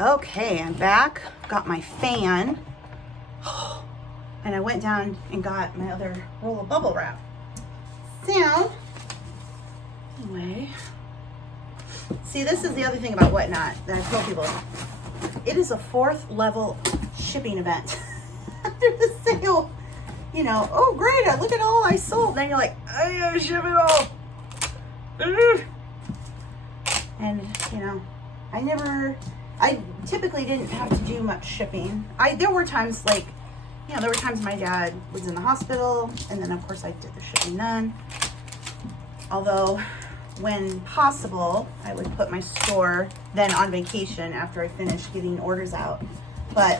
Okay, I'm back. Got my fan. And I went down and got my other roll of bubble wrap. So, anyway. See, this is the other thing about WhatNot that I tell people. It is a 4th level shipping event. After the sale, you know, oh great, look at all I sold. Then you're like, I gotta ship it all. And, you know, I typically didn't have to do much shipping. There were times like, you know, there were times my dad was in the hospital, and then of course I did the shipping then. Although, when possible, I would put my store then on vacation after I finished getting orders out. But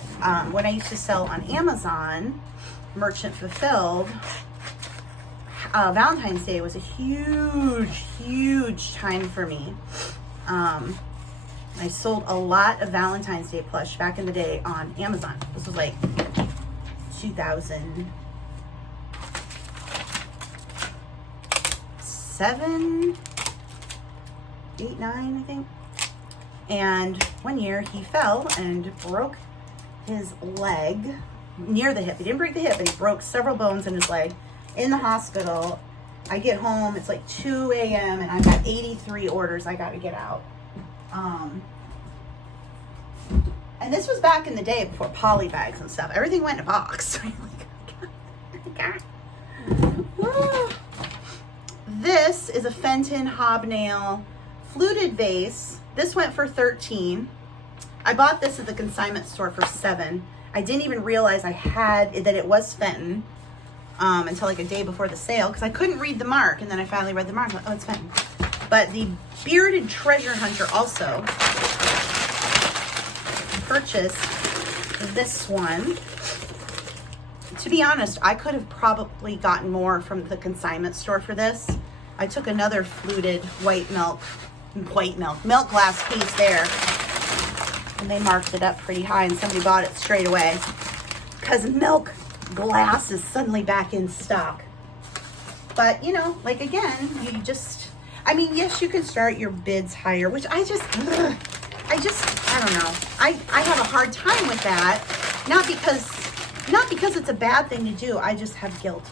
when I used to sell on Amazon, merchant fulfilled, Valentine's Day was a huge time for me. I sold a lot of Valentine's Day plush back in the day on Amazon. This was like 2007, 8, 9, I think. And one year he fell and broke his leg near the hip. He didn't break the hip, but he broke several bones in his leg. In the hospital. I get home, it's like 2 a.m. and I've got 83 orders I gotta get out. And this was back in the day before poly bags and stuff. Everything went in a box. This is a Fenton hobnail fluted vase. This went for $13. I bought this at the consignment store for $7. I didn't even realize that it was Fenton until like a day before the sale, because I couldn't read the mark, and then I finally read the mark. I'm like, oh, it's Fenton. But the bearded treasure hunter also purchased this one. To be honest, I could have probably gotten more from the consignment store for this. I took another fluted milk glass piece there, and they marked it up pretty high, and somebody bought it straight away because milk glass is suddenly back in stock. But you know, like again, I mean, yes, you can start your bids higher, which I don't know. I have a hard time with that. Not because it's a bad thing to do. I just have guilt.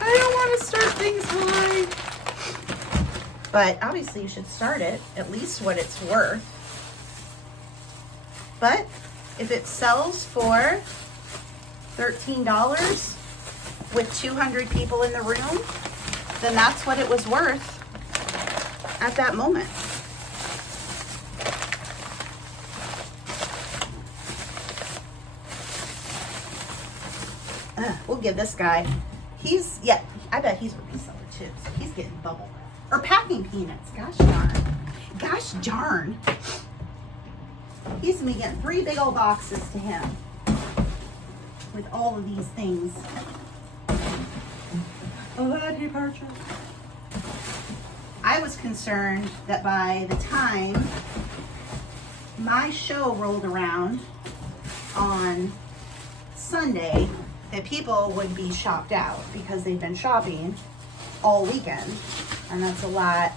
I don't want to start things high. But obviously you should start it at least what it's worth. But if it sells for $13 with 200 people in the room, then that's what it was worth at that moment. We'll give this guy, I bet he's a reseller too, so he's getting bubble wrap. Or packing peanuts, gosh darn. He's gonna be getting 3 big old boxes to him with all of these things. Oh, that he purchased. I was concerned that by the time my show rolled around on Sunday, that people would be shopped out because they've been shopping all weekend. And that's a lot,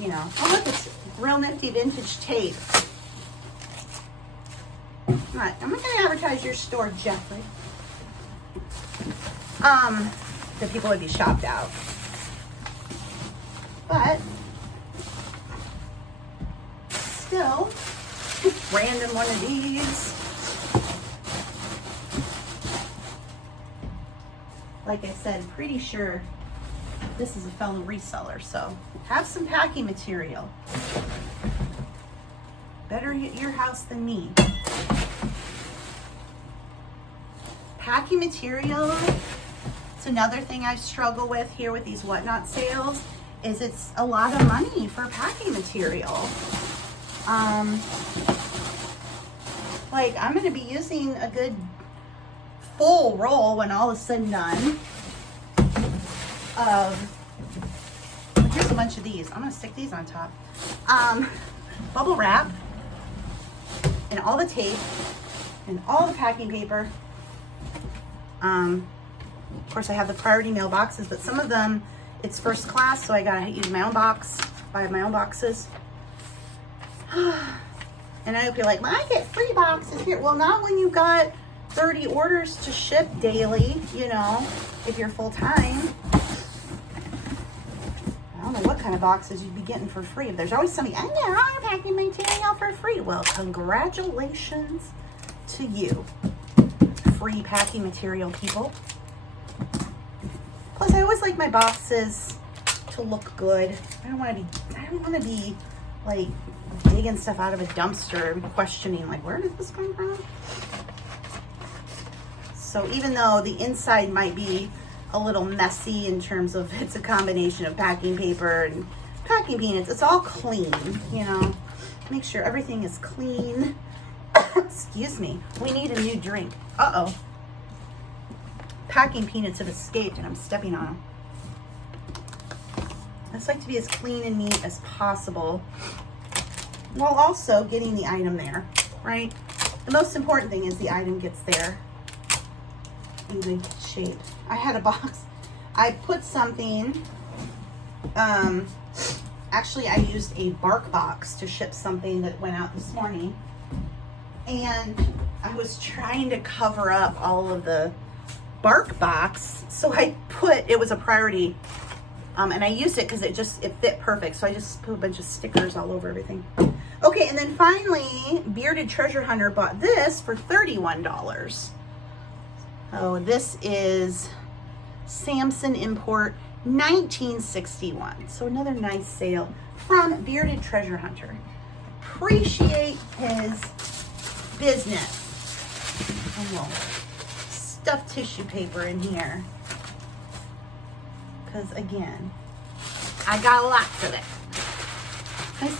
you know. Oh, look, it's real nifty vintage tape. All right, I'm not gonna advertise your store, Jeffrey. That people would be shopped out. But still, random one of these. Like I said, pretty sure this is a fellow reseller, so have some packing material. Better hit your house than me. Packing material, it's another thing I struggle with here with these WhatNot sales, is it's a lot of money for packing material. Like I'm gonna be using a good full roll when all is said and done of, here's a bunch of these. I'm gonna stick these on top. Bubble wrap and all the tape and all the packing paper. Of course I have the priority mail boxes, but some of them it's first class, so I gotta use my own box, buy my own boxes. And I hope you're like, well, I get free boxes here. Well, not when you got 30 orders to ship daily, you know, if you're full time. I don't know what kind of boxes you'd be getting for free. If there's always somebody, I get all your packing material for free. Well, congratulations to you, free packing material people. Plus, I always like my boxes to look good. I don't want to be like digging stuff out of a dumpster and questioning like, where did this come from? So even though the inside might be a little messy in terms of it's a combination of packing paper and packing peanuts, it's all clean, you know. Make sure everything is clean. Excuse me. We need a new drink. Uh-oh. Packing peanuts have escaped and I'm stepping on them. I just like to be as clean and neat as possible while also getting the item there, right? The most important thing is the item gets there in good shape. I had a box. I put something, actually I used a bark box to ship something that went out this morning. And I was trying to cover up all of the bark box. So I put, it was a priority. And I used it because it fit perfect. So I just put a bunch of stickers all over everything. Okay, and then finally, Bearded Treasure Hunter bought this for $31. Oh, this is Samson Import 1961. So another nice sale from Bearded Treasure Hunter. Appreciate his business. And we'll stuff tissue paper in here. Because again, I got lots of it. Nice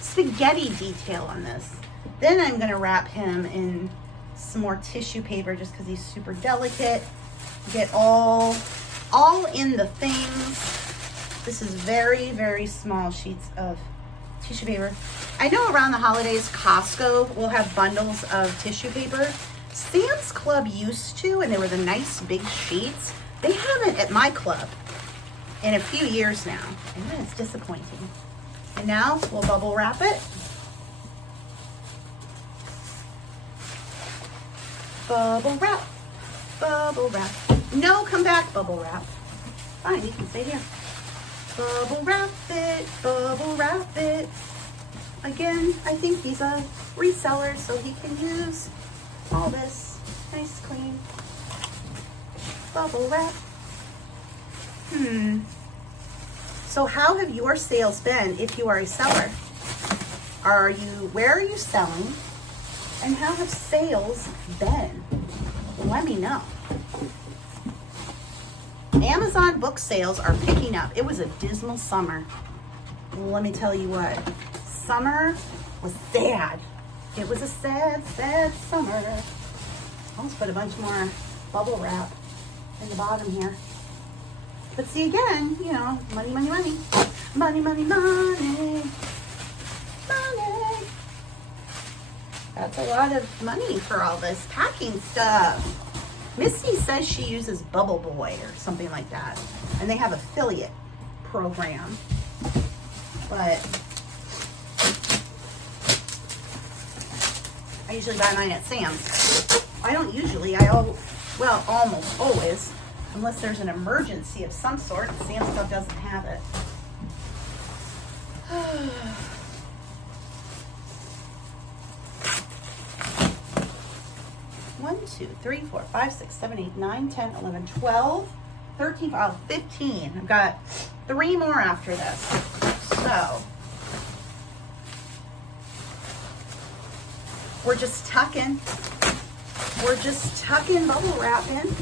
spaghetti detail on this. Then I'm gonna wrap him in some more tissue paper just because he's super delicate. Get all in the things. This is very, very small sheets of tissue paper. I know around the holidays, Costco will have bundles of tissue paper. Sam's Club used to, and they were the nice big sheets. They haven't at my club in a few years now, and it's disappointing. And now we'll bubble wrap it. Bubble wrap, bubble wrap. No, come back, bubble wrap. Fine, you can stay here. Bubble wrap it, bubble wrap it. Again, I think he's a reseller, so he can use all this nice, clean bubble wrap. So how have your sales been if you are a seller? Where are you selling? And how have sales been? Let me know. Amazon book sales are picking up. It was a dismal summer. Let me tell you what. Summer was sad. It was a sad, sad summer. I'll just put a bunch more bubble wrap in the bottom here. But see, again, you know, money, money, money. Money, money, money. Money. That's a lot of money for all this packing stuff. Misty says she uses Bubble Boy or something like that. And they have affiliate program. But I usually buy mine at Sam's. I don't usually, well, almost always. Unless there's an emergency of some sort. Sam's Club doesn't have it. 1, 2, 3, 4, 5, 6, 7, 8, 9, 10, 11, 12, 13, 15. I've got 3 more after this. So we're just tucking bubble wrap in,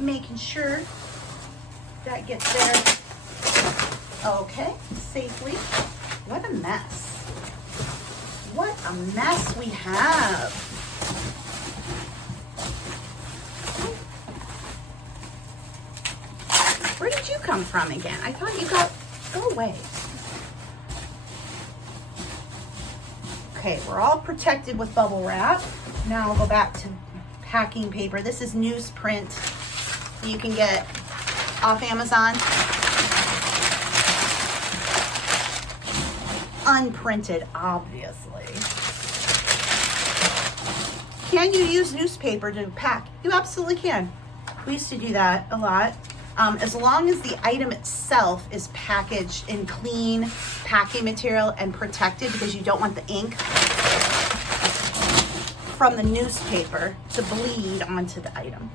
making sure that gets there okay, safely. What a mess. What a mess we have. Where did you come from again? I thought you go away. Okay, we're all protected with bubble wrap. Now I'll go back to packing paper. This is newsprint you can get off Amazon. unprinted, obviously. Can you use newspaper to pack? You absolutely can. We used to do that a lot. As long as the item itself is packaged in clean packing material and protected, because you don't want the ink from the newspaper to bleed onto the item.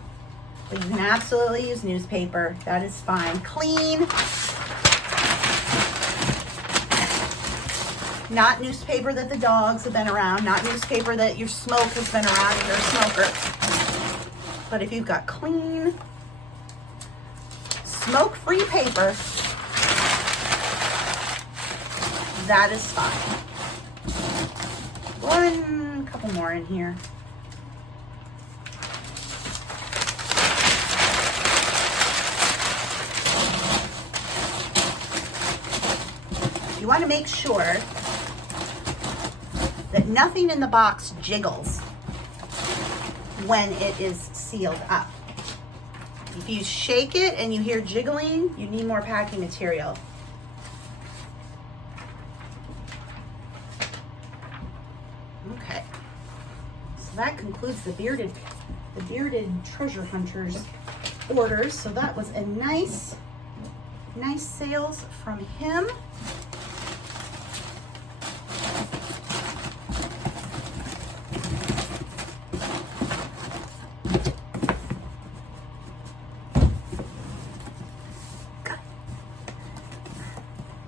But you can absolutely use newspaper. That is fine. Clean. Not newspaper that the dogs have been around. Not newspaper that your smoke has been around if you're a smoker. But if you've got clean, smoke-free paper, that is fine. One couple more in here. You want to make sure that nothing in the box jiggles when it is sealed up. If you shake it and you hear jiggling, you need more packing material. Okay, so that concludes the bearded treasure hunters orders. So that was a nice sales from him.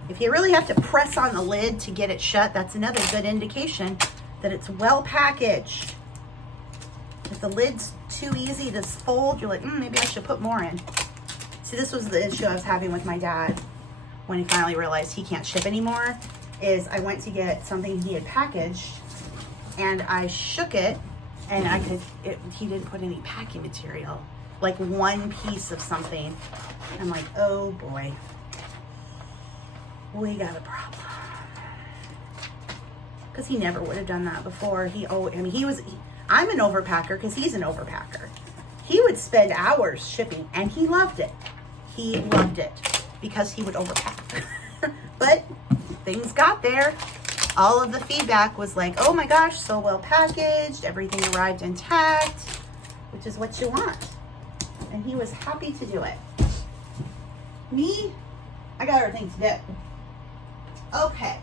If you really have to press on the lid to get it shut, that's another good indication that it's well packaged. If the lid's too easy to fold, you're like, maybe I should put more in. See, this was the issue I was having with my dad when he finally realized he can't ship anymore, is I went to get something he had packaged and I shook it and he didn't put any packing material, like one piece of something. I'm like, oh boy. We got a problem. Because he never would have done that before. I'm an overpacker because he's an overpacker. He would spend hours shipping and he loved it. He loved it because he would overpack. But things got there. All of the feedback was like, oh my gosh, so well packaged. Everything arrived intact, which is what you want. And he was happy to do it. Me, I got other things to do. Okay,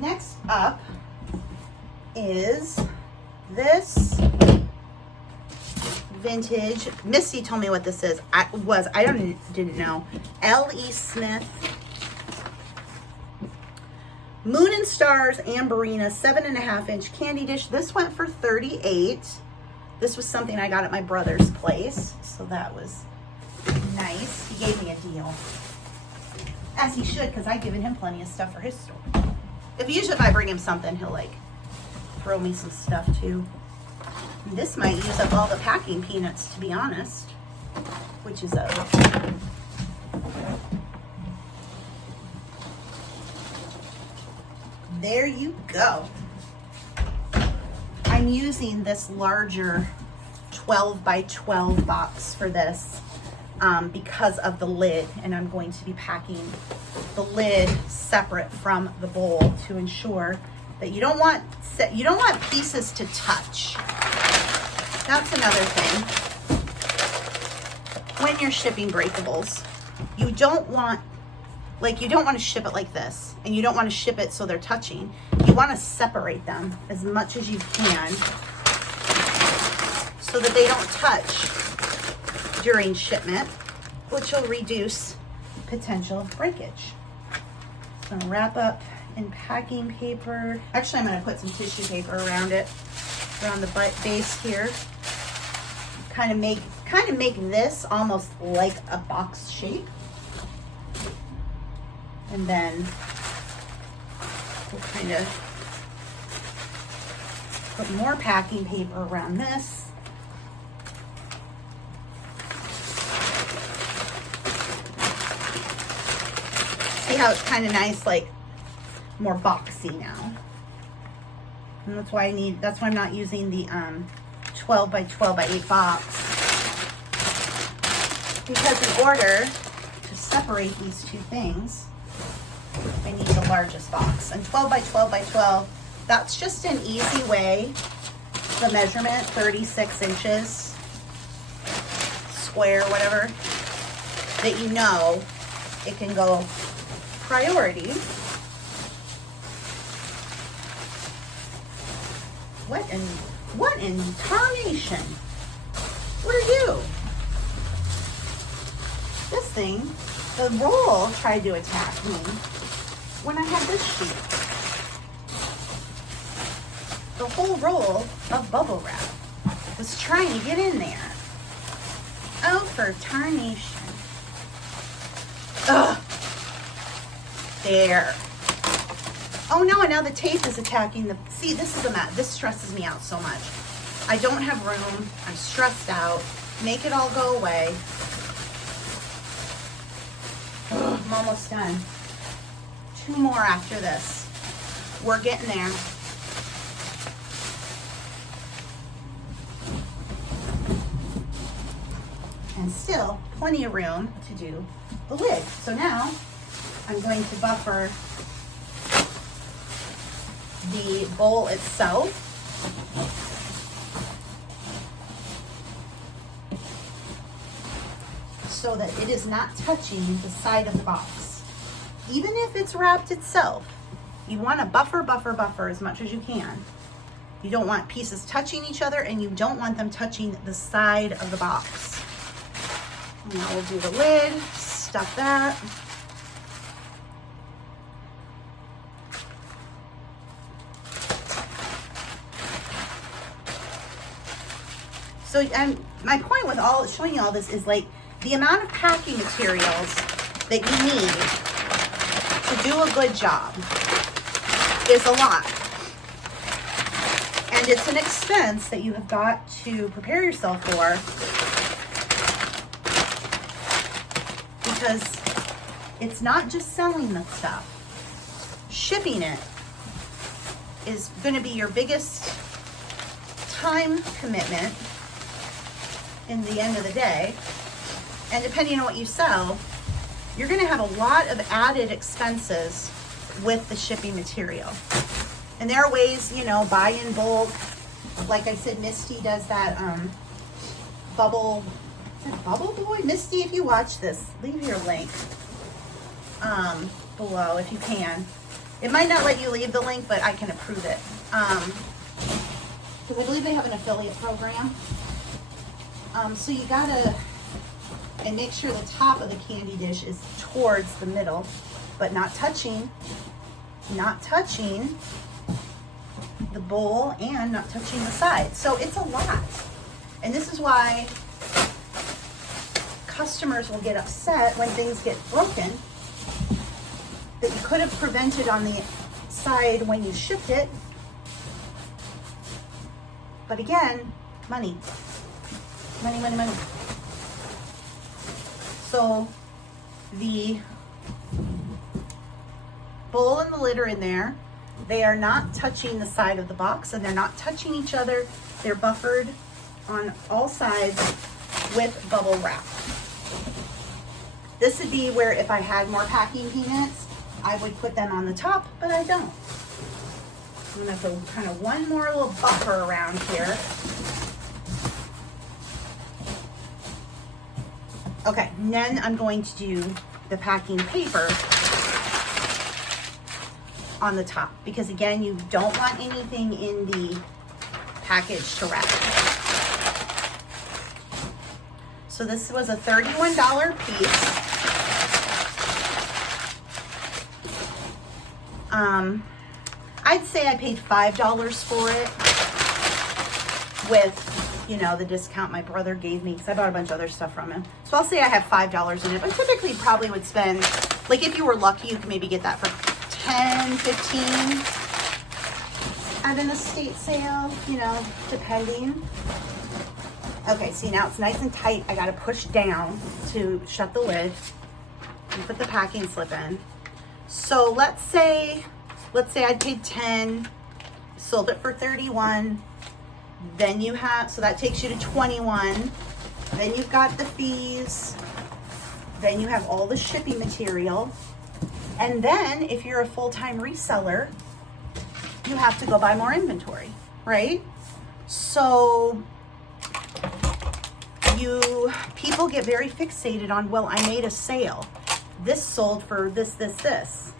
next up is this vintage. Misty told me what this is. I didn't know. L.E. Smith Moon and Stars Amberina 7.5-inch candy dish. This went for $38. This was something I got at my brother's place, so that was nice. He gave me a deal. As he should, because I've given him plenty of stuff for his store. Usually if I bring him something, he'll like throw me some stuff too. And this might use up all the packing peanuts, to be honest, which is there you go. I'm using this larger 12 by 12 box for this. Because of the lid, and I'm going to be packing the lid separate from the bowl to ensure that you don't want pieces to touch. That's another thing. When you're shipping breakables, you don't want to ship it like this, and you don't want to ship it so they're touching. You want to separate them as much as you can so that they don't touch during shipment, which will reduce potential breakage. So I'm gonna wrap up in packing paper. Actually, I'm gonna put some tissue paper around it, around the base here. Kind of make this almost like a box shape. And then we'll kind of put more packing paper around this. See how it's kind of nice, like more boxy now. And that's why I'm not using the 12 by 12 by 8 box. Because in order to separate these two things, I need the largest box. And 12 by 12 by 12, that's just an easy way, the measurement, 36 inches, square, whatever, that you know it can go priority. What in tarnation? What are you? This thing, the roll tried to attack me when I had this sheet. The whole roll of bubble wrap was trying to get in there. Oh, for tarnation. Ugh. There. Oh no, and now the tape is attacking the, see, this is a mess. This stresses me out so much. I don't have room. I'm stressed out. Make it all go away. Ugh, I'm almost done. 2 more after this. We're getting there. And still plenty of room to do the lid. So now I'm going to buffer the bowl itself. So that it is not touching the side of the box. Even if it's wrapped itself, you want to buffer as much as you can. You don't want pieces touching each other, and you don't want them touching the side of the box. Now we'll do the lid, stuff that. So my point with showing you all this is like the amount of packing materials that you need to do a good job is a lot. And it's an expense that you have got to prepare yourself for, because it's not just selling the stuff. Shipping it is going to be your biggest time commitment in the end of the day. And depending on what you sell, you're going to have a lot of added expenses with the shipping material. And there are ways, you know, buy in bulk. Like I said, Misty does that Bubble Boy? Misty, if you watch this, leave your link below if you can. It might not let you leave the link, but I can approve it. Because I believe they have an affiliate program. So you gotta, and make sure the top of the candy dish is towards the middle, but not touching the bowl and not touching the side. So it's a lot. And this is why customers will get upset when things get broken that you could have prevented on the side when you shipped it. But again, money. Money, money, money. So the bowl and the lid are in there. They are not touching the side of the box, and they're not touching each other. They're buffered on all sides with bubble wrap. This would be where if I had more packing peanuts, I would put them on the top, but I don't. I'm gonna have to kind of one more little buffer around here. Okay, and then I'm going to do the packing paper on the top, because again, you don't want anything in the package to wrap. So this was a $31 piece. I'd say I paid $5 for it with, you know, the discount my brother gave me, because I bought a bunch of other stuff from him. So I'll say I have $5 in it, but typically probably would spend, like if you were lucky, you could maybe get that for 10, 15 at an estate sale, you know, depending. Okay, see, now it's nice and tight. I gotta push down to shut the lid and put the packing slip in. So let's say I paid 10, sold it for 31. Then you have, so that takes you to 21. Then you've got the fees. Then you have all the shipping material. And then if you're a full-time reseller, you have to go buy more inventory, right? So people get very fixated on, well, I made a sale. This sold for this.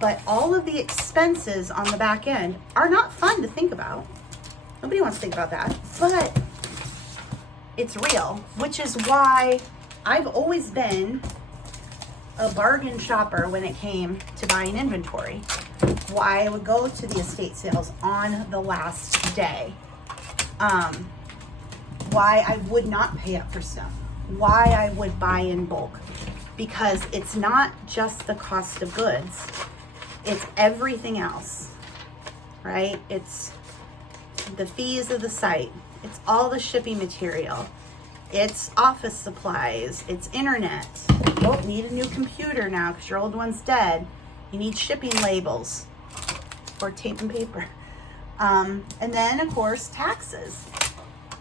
But all of the expenses on the back end are not fun to think about. Nobody wants to think about that, but it's real, which is why I've always been a bargain shopper when it came to buying inventory. Why I would go to the estate sales on the last day. Why I would not pay up for stuff. Why I would buy in bulk. Because it's not just the cost of goods. It's everything else, right? It's the fees of the site. It's all the shipping material. It's office supplies. It's internet. Oh, need a new computer now because your old one's dead. You need shipping labels or tape and paper. And then, of course, taxes.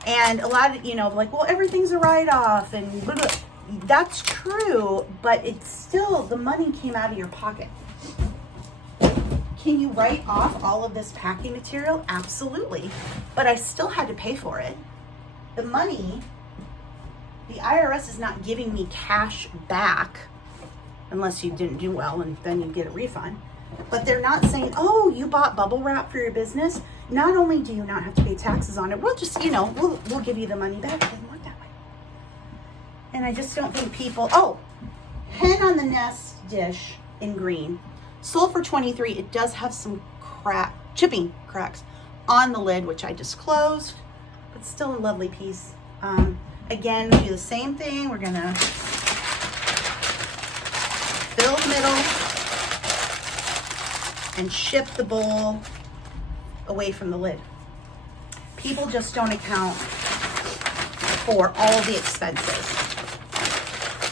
And a lot of, like, well, everything's a write-off and blah, blah. That's true, but it's still, the money came out of your pocket. Can you write off all of this packing material? Absolutely. But I still had to pay for it. The money, the IRS is not giving me cash back unless you didn't do well and then you get a refund. But they're not saying, oh, you bought bubble wrap for your business. Not only do you not have to pay taxes on it, we'll just, we'll give you the money back. It doesn't work that way. And I just don't think people, hen on the nest dish in green. Sold for $23. It does have some chipping cracks on the lid, which I just closed, but still a lovely piece. Again, do the same thing. We're gonna fill the middle and ship the bowl away from the lid. People just don't account for all the expenses.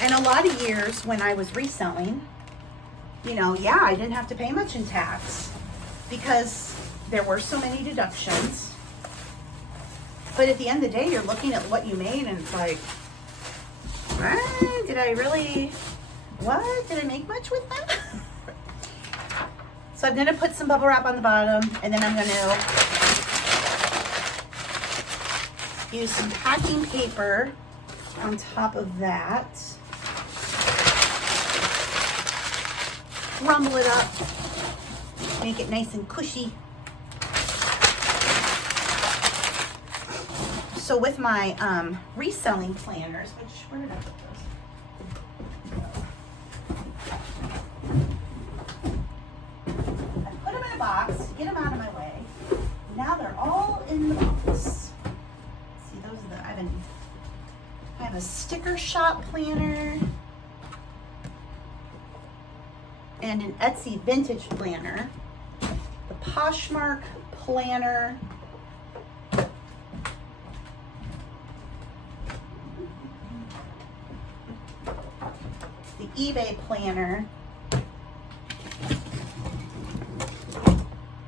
And a lot of years when I was reselling, I didn't have to pay much in tax because there were so many deductions. But at the end of the day, you're looking at what you made and it's like, did I make much with that? So I'm going to put some bubble wrap on the bottom, and then I'm going to use some packing paper on top of that. Rumble it up, make it nice and cushy. So with my reselling planners, where did I put those? I put them in a box to get them out of my way. Now they're all in the box. See, those are I have a sticker shop planner and an Etsy vintage planner, the Poshmark planner, the eBay planner,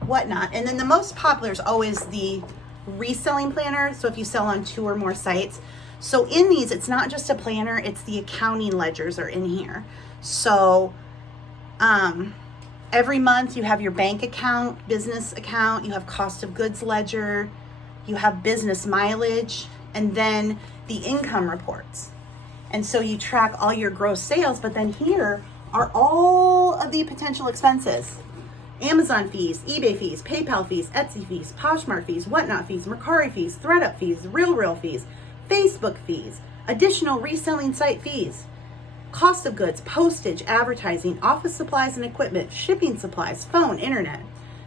WhatNot, and then the most popular is always the reselling planner. So if you sell on 2 or more sites, so in these, it's not just a planner, it's the accounting ledgers are in here. So every month you have your bank account, business account, you have cost of goods ledger, you have business mileage, and then the income reports. And so you track all your gross sales, but then here are all of the potential expenses. Amazon fees, eBay fees, PayPal fees, Etsy fees, Poshmark fees, WhatNot fees, Mercari fees, ThreadUp fees, Real fees, Facebook fees, additional reselling site fees, cost of goods, postage, advertising, office supplies and equipment, shipping supplies, phone, internet,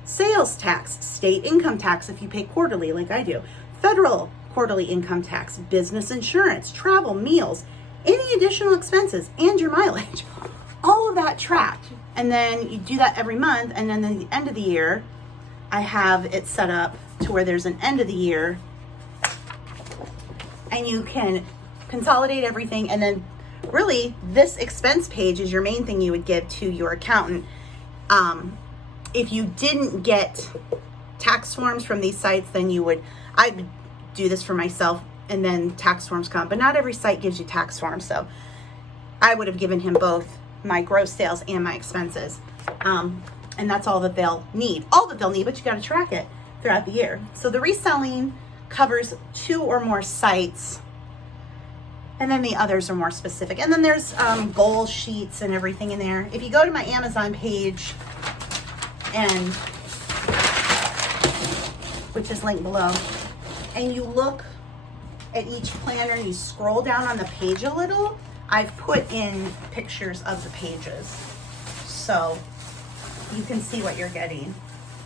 sales tax, state income tax if you pay quarterly like I do, federal quarterly income tax, business insurance, travel, meals, any additional expenses, and your mileage. All of that tracked. And then you do that every month, and then at the end of the year, I have it set up to where there's an end of the year, and you can consolidate everything, and then really, this expense page is your main thing you would give to your accountant. If you didn't get tax forms from these sites, then I'd do this for myself, and then tax forms come. But not every site gives you tax forms, so I would have given him both my gross sales and my expenses. And that's all that they'll need. All that they'll need, but you got to track it throughout the year. So the reselling covers 2 or more sites, and then the others are more specific. And then there's goal sheets and everything in there. If you go to my Amazon page, and which is linked below, and you look at each planner and you scroll down on the page a little, I've put in pictures of the pages, so you can see what you're getting.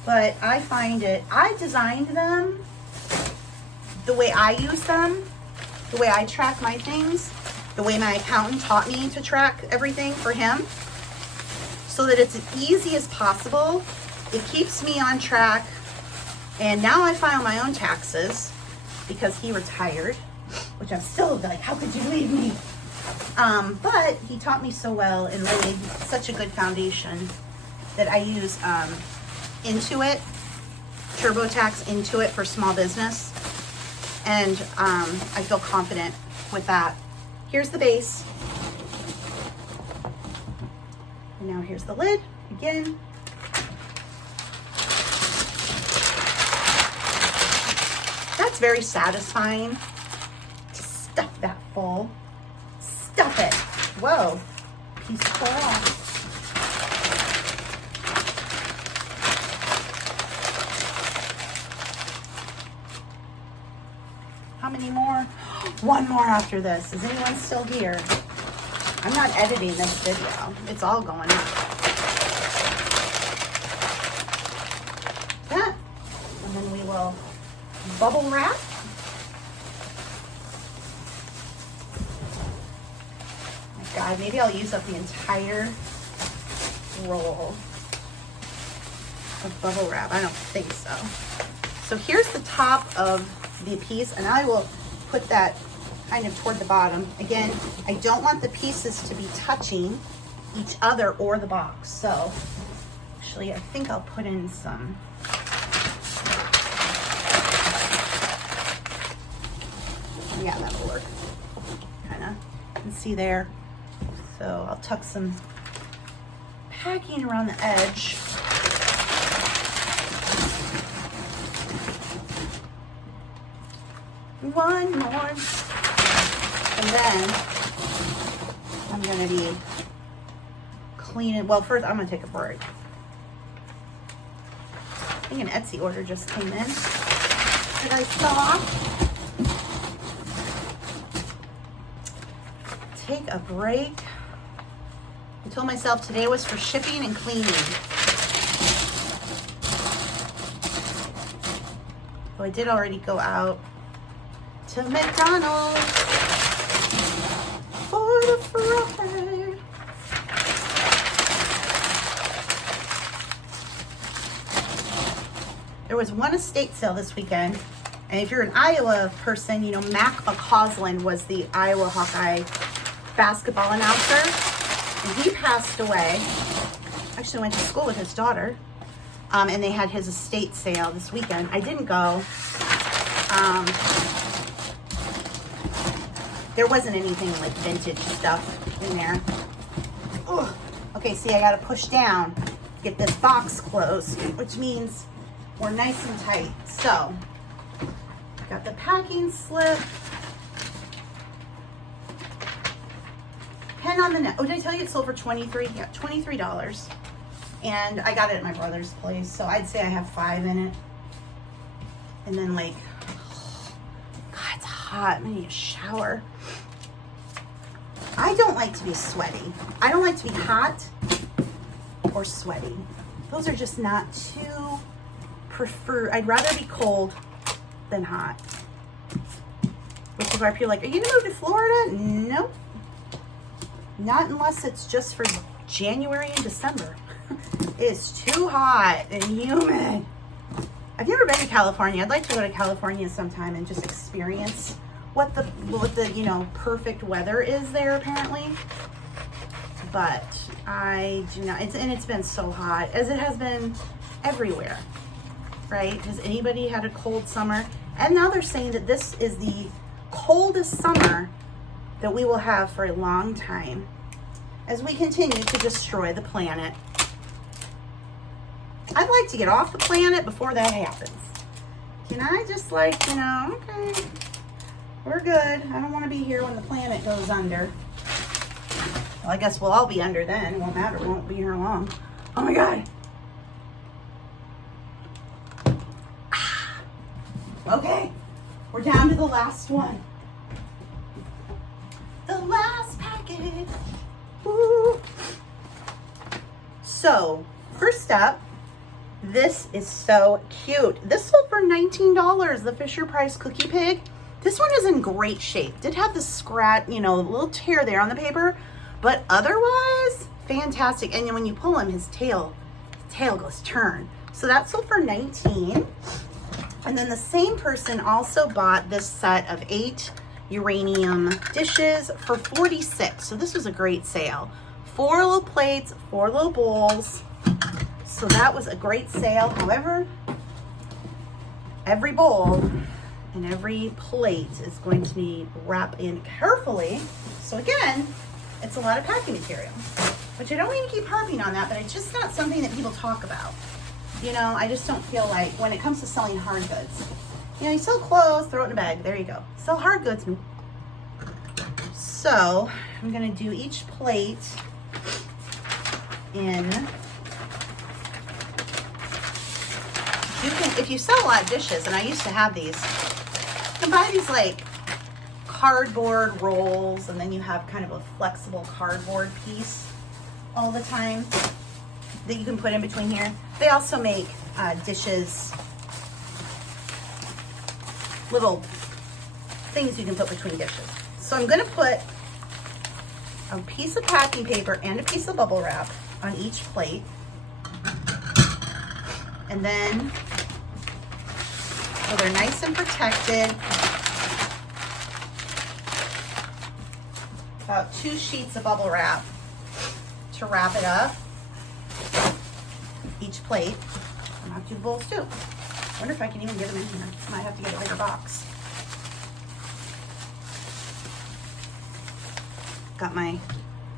But I find I designed them the way I use them, the way I track my things, the way my accountant taught me to track everything for him, so that it's as easy as possible. It keeps me on track. And now I file my own taxes because he retired, which I'm still like, how could you leave me? But he taught me so well and laid such a good foundation that I use Intuit, TurboTax Intuit for small business. And I feel confident with that. Here's the base. And now here's the lid again. That's very satisfying to stuff that full. Stuff it. Whoa, piece tore off. How many more? One more after this. Is anyone still here? I'm not editing this video. It's all going up. That. And then we will bubble wrap. My God, maybe I'll use up the entire roll of bubble wrap. I don't think so. So here's the top of the piece, and I will put that kind of toward the bottom. Again, I don't want the pieces to be touching each other or the box. So actually, I think I'll put in some yeah, that'll work. Kind of, you can see there. So I'll tuck some packing around the edge. One more. And then I'm going to be cleaning. Well, first I'm going to take a break. I think an Etsy order just came in that I saw. Take a break. I told myself today was for shipping and cleaning. So I did already go out to McDonald's for the fry. There was one estate sale this weekend, and if you're an Iowa person, you know Mac McCausland was the Iowa Hawkeye basketball announcer, and he passed away. Actually went to school with his daughter, and they had his estate sale this weekend. I didn't go. There wasn't anything like vintage stuff in there. Ugh. Okay, see, I gotta push down, get this box closed, which means we're nice and tight. So, got the packing slip. Pen on the net. Oh, did I tell you it sold for $23? Yeah, $23. And I got it at my brother's place, so I'd say I have 5 in it. And then like, God, it's hot. I'm gonna need a shower. I don't like to be sweaty. I don't like to be hot or sweaty. Those are just not two preferred. I'd rather be cold than hot. Which is why people are like, are you gonna move to Florida? Nope. Not unless it's just for January and December. It's too hot and humid. I've never been to California. I'd like to go to California sometime and just experience what the you know perfect weather is there apparently. But I do not. It's been so hot, as it has been everywhere, right? Has anybody had a cold summer? And now they're saying that this is the coldest summer that we will have for a long time. as we continue to destroy the planet. I'd like to get off the planet before that happens. Can I just like, you know, okay, we're good. I don't want to be here when the planet goes under. Well, I guess we'll all be under then. It won't matter. We won't be here long. Oh my God. Okay, we're down to the last one. The last package. Woo. So, first up, this is so cute. This sold for $19, the Fisher Price Cookie Pig. This one is in great shape. Did have the scratch, you know, a little tear there on the paper, but otherwise, fantastic. And then when you pull him, his tail goes turn. So that sold for $19. And then the same person also bought this set of 8 uranium dishes for $46. So this was a great sale. 4 little plates, 4 little bowls. So that was a great sale. However, every bowl and every plate is going to be wrapped in carefully. So again, it's a lot of packing material, which I don't mean to keep harping on that, but it's just not something that people talk about. You know, I just don't feel like when it comes to selling hard goods, you know, you sell clothes, throw it in a bag, there you go. Sell hard goods. So I'm gonna do each plate in, if you sell a lot of dishes, and I used to have these, you can buy these like cardboard rolls, and then you have kind of a flexible cardboard piece all the time that you can put in between here. They also make dishes, little things you can put between dishes. So I'm gonna put a piece of packing paper and a piece of bubble wrap on each plate. And then, so they're nice and protected, about 2 sheets of bubble wrap to wrap it up. Each plate. I'm gonna have to do bowls too. I wonder if I can even get them in here. I might have to get a bigger box. Got my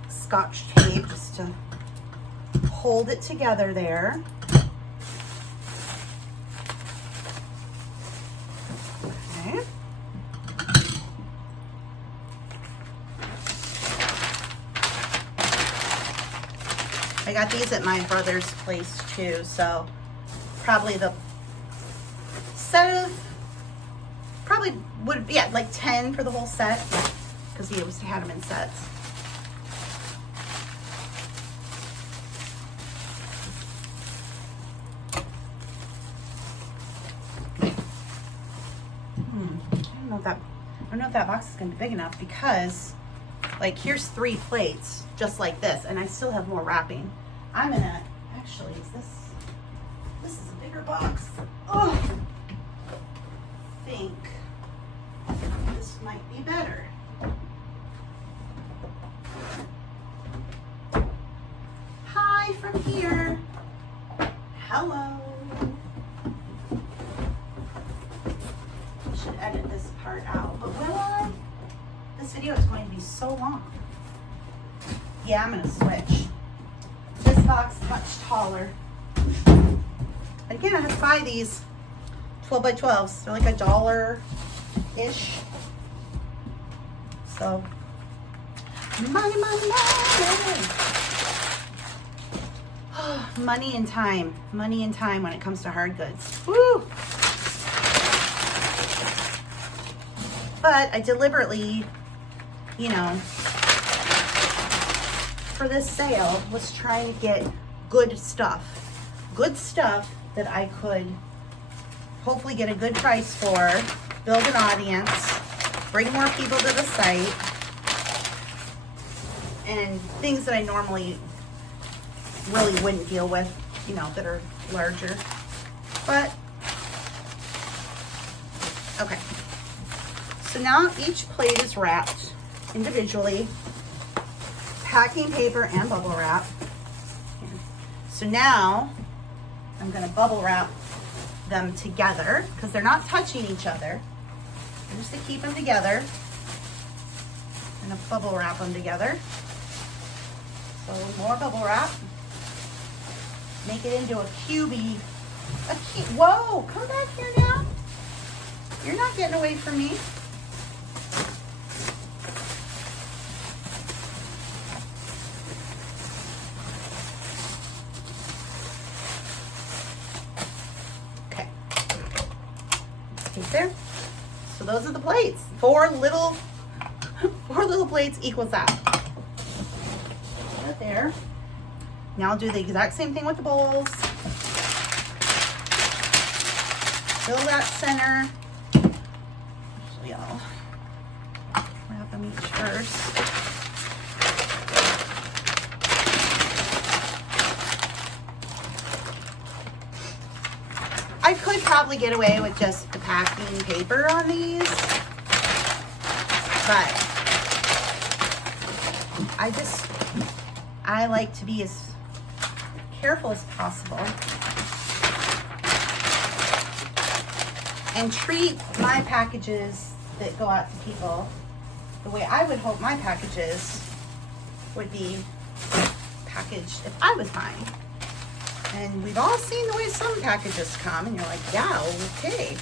Scotch tape just to hold it together there. Okay. I got these at my brother's place too, so probably the set of, probably would, yeah, like 10 for the whole set, because he always had them in sets. I don't know if that box is gonna be big enough, because like here's 3 plates just like this, and I still have more wrapping. I'm gonna, actually, this is a bigger box. Oh, I think this might be better. Hi from here. Hello. I should edit this part out, but will I? This video is going to be so long. Yeah, I'm gonna switch. This box is much taller. Again, I have to buy these 12 by 12s. They're like $1-ish. So, money, money, money. Money and time. Money and time when it comes to hard goods. Woo! But I deliberately, you know, for this sale was trying to get good stuff that I could hopefully get a good price for, build an audience, bring more people to the site, and things that I normally really wouldn't deal with, you know, that are larger. But okay, so now each plate is wrapped individually, packing paper and bubble wrap. So now I'm going to bubble wrap them together because they're not touching each other. Just to keep them together, I'm going to bubble wrap them together. So more bubble wrap. Make it into a cubey. Whoa, come back here now. You're not getting away from me. Okay. There. So those are the plates. Four little plates equals that. Right there. Now I'll do the exact same thing with the bowls. Fill that center. Actually, I'll wrap them each first. I could probably get away with just the packing paper on these, but I like to be as careful as possible and treat my packages that go out to people the way I would hope my packages would be packaged if I was buying. And we've all seen the way some packages come, and you're like, yeah, okay.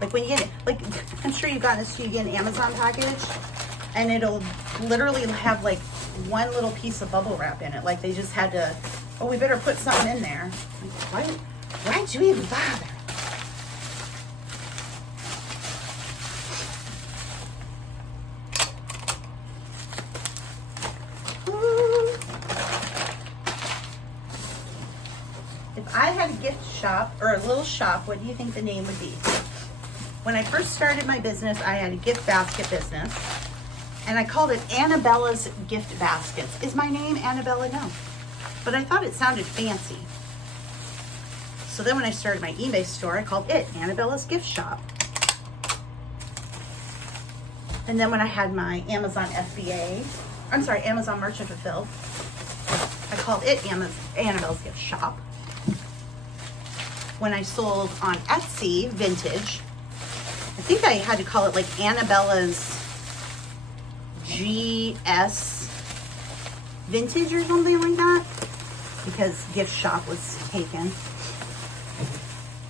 Like when you get it, like I'm sure you've gotten this too, you get an Amazon package, and it'll literally have like one little piece of bubble wrap in it. Like they just had to, oh, we better put something in there. Like, why'd you even bother? If I had a gift shop or a little shop, what do you think the name would be? When I first started my business, I had a gift basket business, and I called it Annabella's Gift Baskets. Is my name Annabella? No. But I thought it sounded fancy. So then when I started my eBay store, I called it Annabella's Gift Shop. And then when I had my Amazon Amazon Merchant Fulfilled, I called it Annabella's Gift Shop. When I sold on Etsy vintage, I think I had to call it like Annabella's GS Vintage or something like that, because gift shop was taken.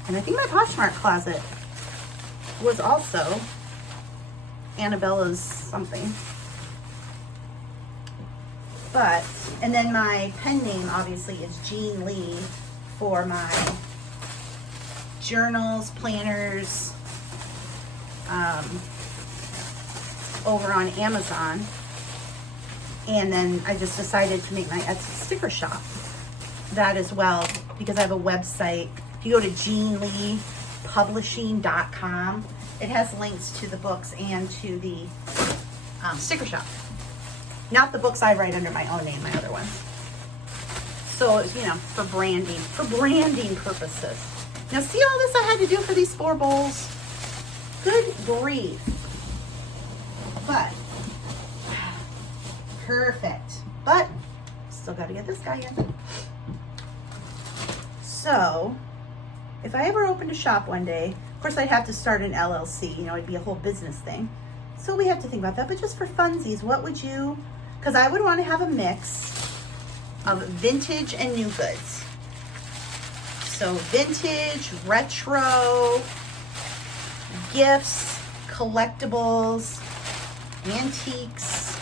And I think my Poshmark closet was also Annabella's something. But, and then my pen name obviously is Jean Lee for my journals, planners, over on Amazon. And then I just decided to make my Etsy sticker shop that as well, because I have a website. If you go to jeanleepublishing.com, it has links to the books and to the sticker shop. Not the books I write under my own name, my other ones. So, you know, for branding purposes. Now, see all this I had to do for these 4 bowls? Good grief. But, perfect. But, still got to get this guy in. So, if I ever opened a shop one day, of course I'd have to start an LLC, you know, it'd be a whole business thing. So we have to think about that, but just for funsies, what would you, because I would want to have a mix of vintage and new goods. So vintage, retro, gifts, collectibles, antiques,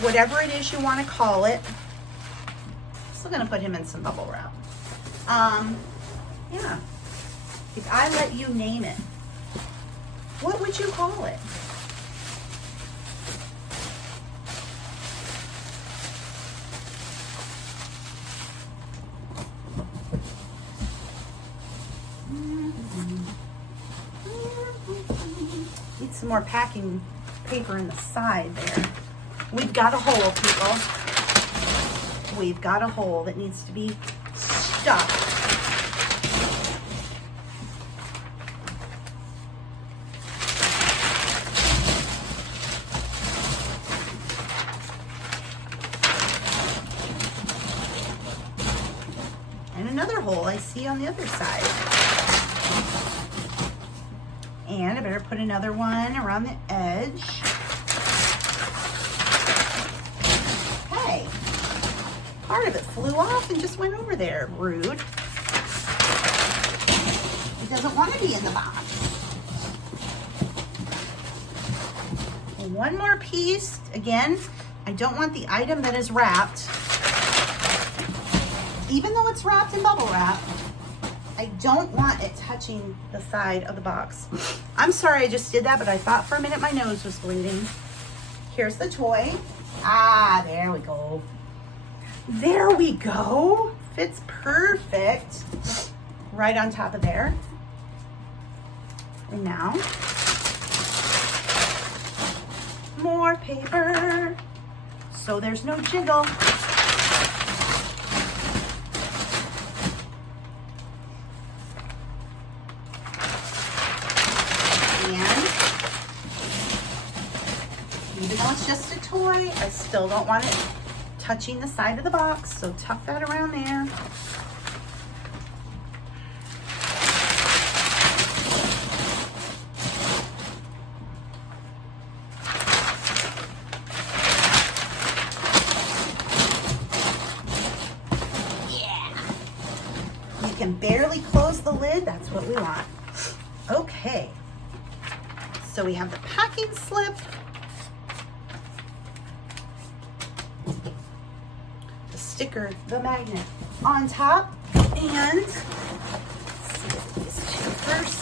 whatever it is you want to call it. I'm still going to put him in some bubble wrap. Yeah. If I let you name it, what would you call it? Need some more packing paper in the side there. We've got a hole, people. We've got a hole that needs to be stuffed. And another hole I see on the other side. And I better put another one around the edge. Part of it flew off and just went over there. Rude. It doesn't want to be in the box. One more piece. Again, I don't want the item that is wrapped, even though it's wrapped in bubble wrap, I don't want it touching the side of the box. I'm sorry I just did that, but I thought for a minute my nose was bleeding. Here's the toy. Ah, there we go. There we go. Fits perfect right on top of there. And now, more paper, so there's no jiggle. And even though it's just a toy, I still don't want it touching the side of the box, so tuck that around there. Can barely close the lid. That's what we want. Okay, so we have the packing slip, the sticker, the magnet on top, and let's see these two first.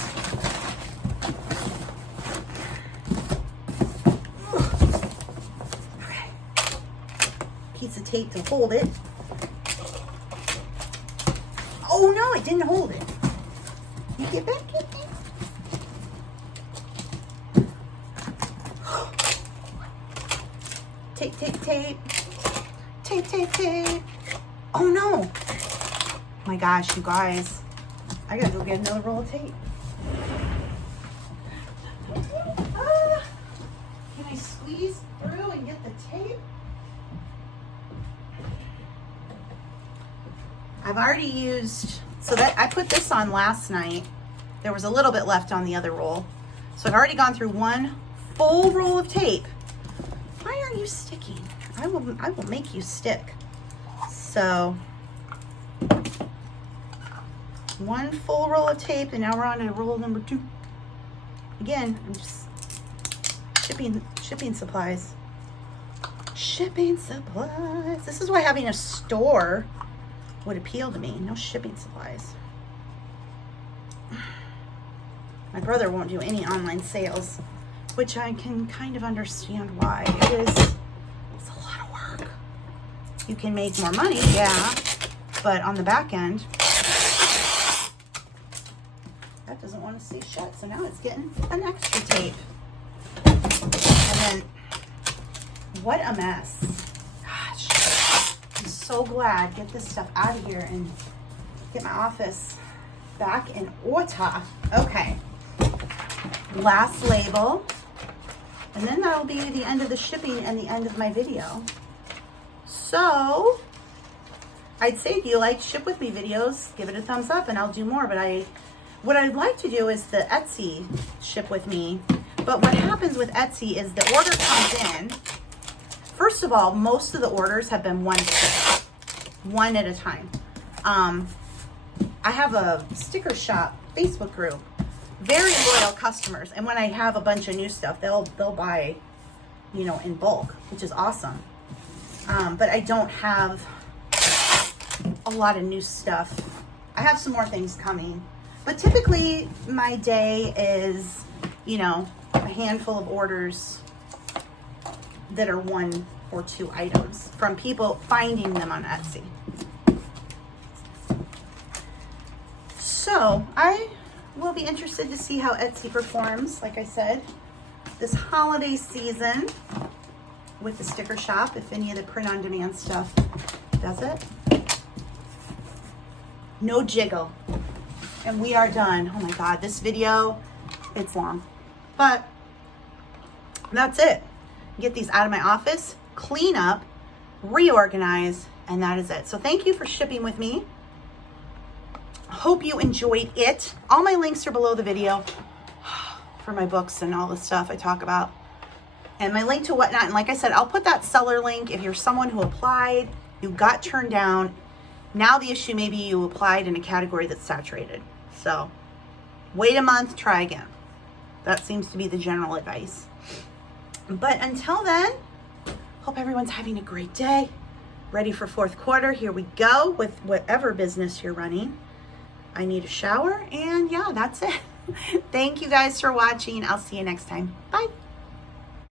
Okay. Piece of tape to hold it. Oh no, it didn't hold it. You get back in there. Tape, tape, tape. Tape, tape, tape. Oh no. My gosh, you guys. I gotta go get another roll of tape. Can I squeeze through and get the tape? I've already used, so that I put this on last night. There was a little bit left on the other roll. So I've already gone through one full roll of tape. Why are you sticking? I will make you stick. So one full roll of tape, and now we're on to roll number 2. Again, I'm just shipping supplies. Shipping supplies. This is why having a store would appeal to me. No shipping supplies. My brother won't do any online sales, which I can kind of understand why. It's a lot of work. You can make more money, yeah, but on the back end, that doesn't want to stay shut, so now it's getting an extra tape. And then, what a mess. Gosh. I'm so glad to get this stuff out of here and get my office back in order. Okay, last label, and then that'll be the end of the shipping and the end of my video. So I'd say if you like Ship With Me videos, give it a thumbs up and I'll do more. But what I'd like to do is the Etsy Ship With Me. But what happens with Etsy is the order comes in. First of all, most of the orders have been one at a time. I have a sticker shop Facebook group, very loyal customers, and when I have a bunch of new stuff, they'll buy, you know, in bulk, which is awesome. But I don't have a lot of new stuff. I have some more things coming, but typically my day is, you know, a handful of orders that are 1 or 2 items from people finding them on Etsy. So I will be interested to see how Etsy performs, like I said, this holiday season with the sticker shop, if any of the print-on-demand stuff does it. No jiggle. And we are done. Oh my God, this video, it's long. But that's it. Get these out of my office, clean up, reorganize, and that is it. So thank you for shipping with me. Hope you enjoyed it. All my links are below the video for my books and all the stuff I talk about. And my link to WhatNot. And like I said, I'll put that seller link if you're someone who applied You got turned down. Now the issue may be you applied in a category that's saturated. So wait a month, try again. That seems to be the general advice. But until then, hope everyone's having a great day. Ready for fourth quarter. Here we go with whatever business you're running. I need a shower, and yeah, that's it. Thank you guys for watching. I'll see you next time. Bye.